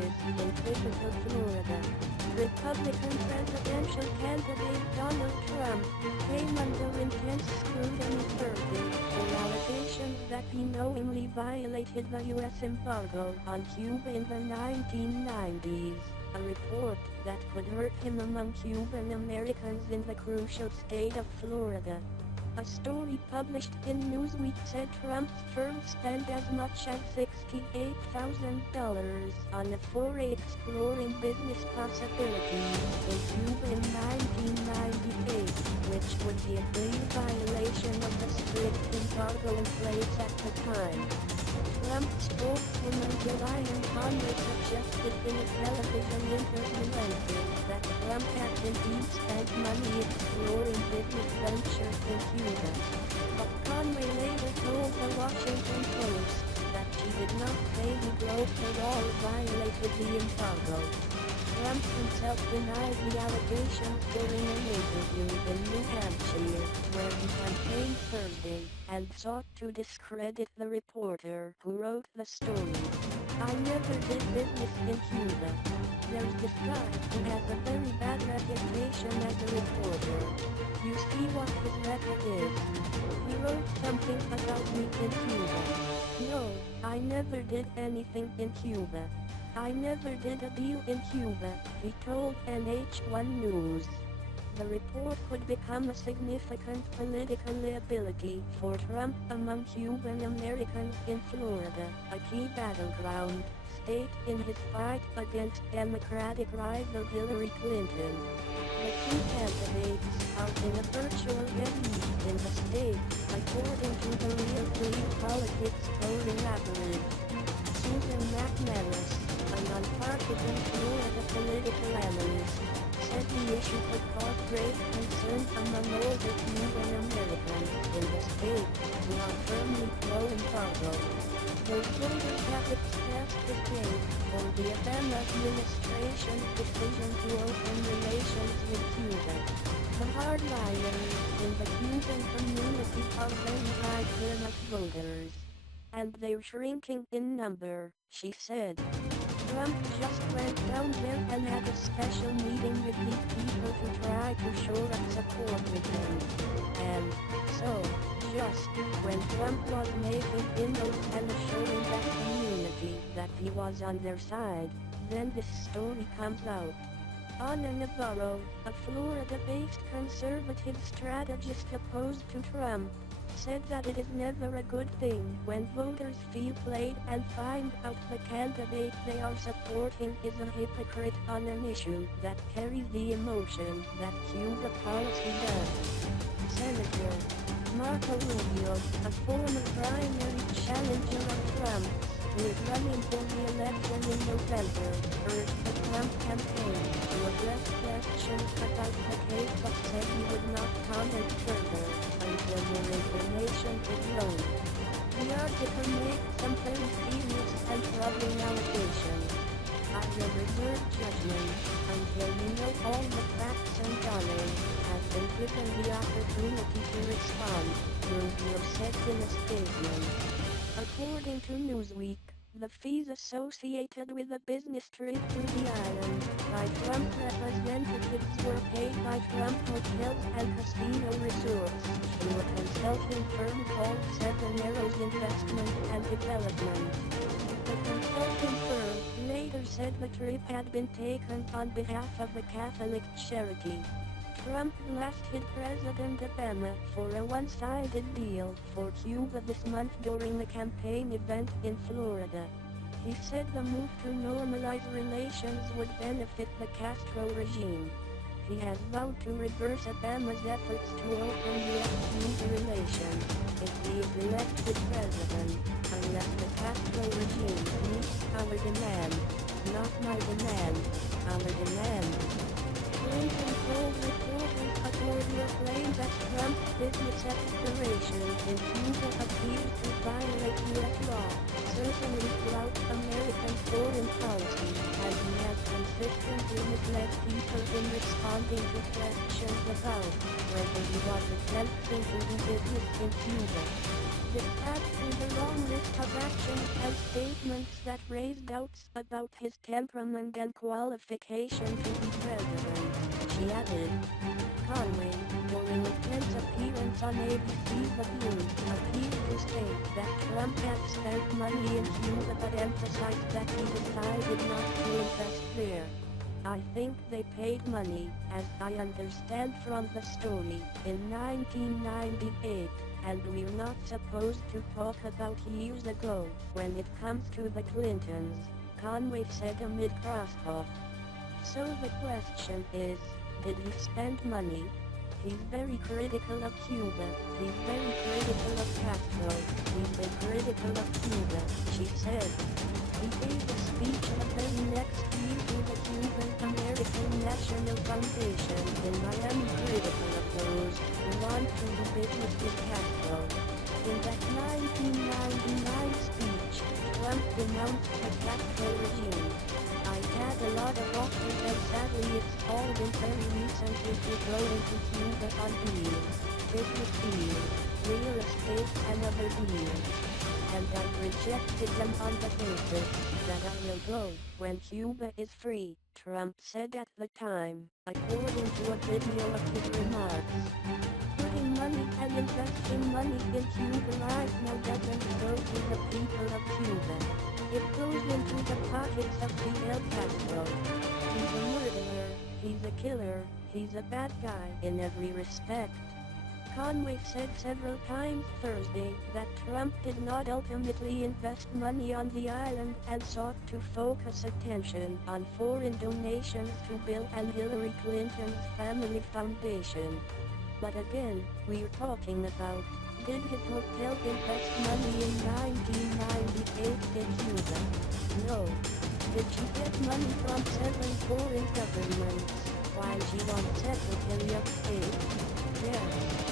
Tuesdays in Clifton, Florida. Republican presidential candidate Donald Trump came under intense scrutiny Thursday for allegations that he knowingly violated the U.S. embargo on Cuba in the 1990s, a report that could hurt him among Cuban Americans in the crucial state of Florida. A story published in Newsweek said Trump's firm spent as much as $68,000 on a foray exploring business possibilities in Cuba in 1998, which would be a clear violation of the strict embargo in place at the time. Trump's spokeswoman Ryan Conley suggested in a television interview Wednesday that Trump had indeed spent money exploring business ventures in Cuba. But Conway later told the Washington Post that she did not say he broke the law or violated the embargo. Trump himself denied the allegations during an interview in New Hampshire, where he campaigned Thursday, and sought to discredit the reporter who wrote the story. "I never did business in Cuba. There's this guy who has a very bad reputation as a reporter. You see what his record is. He wrote something about me in Cuba. No, I never did anything in Cuba. I never did a deal in Cuba," he told NH1 News. The report could become a significant political liability for Trump among Cuban Americans in Florida, a key battleground state in his fight against Democratic rival Hillary Clinton. The two candidates are in a virtual dead heat in the state, according to the Real Clear Politics polling average. Susan McManus, a nonpartisan Florida political analyst, said the issue could cause great concern among older Cuban Americans in the state who are firmly pro-embargo. Those voters have expressed disdain for the Obama administration's decision to open relations with Cuba. The hardliners in the Cuban community are very high turnout voters, and they're shrinking in number, she said. Trump just went down there and had a special meeting with these people to try to shore up support with them. And so, just when Trump was making inroads and assuring that community that he was on their side, then this story comes out. Ana Navarro, a Florida-based conservative strategist opposed to Trump, said that it is never a good thing when voters feel played and find out the candidate they are supporting is a hypocrite on an issue that carries the emotion that Cuba policy does. Senator Marco Rubio, a former primary challenger of Trump, who is running for re-election in November, urged the Trump campaign to address questions about the case but said he would not comment further until more information is known. The article makes some very serious and troubling allegations. I will reserve judgment until we know all the facts and dollars has been given the opportunity to respond, Rubio said in a statement. According to Newsweek, the fees associated with a business trip to the island by Trump representatives were paid by Trump Hotels and Casino Resorts through a consulting firm called Seven Arrows Investment and Development. The consulting firm later said the trip had been taken on behalf of a Catholic charity. Trump blasted President Obama for a one-sided deal for Cuba this month during a campaign event in Florida. He said the move to normalize relations would benefit the Castro regime. He has vowed to reverse Obama's efforts to open U.S.-Cuba relations if he is elected president, unless the Castro regime meets our demand, not my demand, our demand. Clinton told reporters a courier claimed that Trump's business exploration in Cuba appears to violate U.S. law, certainly throughout American foreign policy, as he has consistently misled people in responding to questions about whether he was attempting to do business in Cuba. This adds to the long list of actions and statements that raised doubts about his temperament and qualification to be president. She added, Conway, during a tense appearance on ABC The View, appeared to state that Trump had spent money in Cuba but emphasized that he decided not to invest there. I think they paid money, as I understand from the story, in 1998, and we're not supposed to talk about years ago, when it comes to the Clintons, Conway said amid crosstalk. So the question is, did he spend money? He's very critical of Cuba, he's very critical of Castro, he's been critical of Cuba, she said. He gave a speech the very next year to the Cuban American National Foundation in Miami critical of those who want to do business with Castro. In that 1999 speech, Trump denounced the Castro regime. I had a lot of offers and sadly it's all been very recently to go into Cuba on deals, business deals, real estate and other deals. And I rejected them on the basis that I will go when Cuba is free, Trump said at the time, according to a video of his remarks. Putting money and investing money in Cuba right now doesn't go to the people of Cuba. It goes into the pockets of Fidel Castro. He's a murderer, he's a killer, he's a bad guy in every respect. Conway said several times Thursday that Trump did not ultimately invest money on the island and sought to focus attention on foreign donations to Bill and Hillary Clinton's family foundation. But again, we're talking about, did his hotel invest money in 1998 in Cuba? No. Did she get money from several foreign governments, while she was Secretary of State? Yes.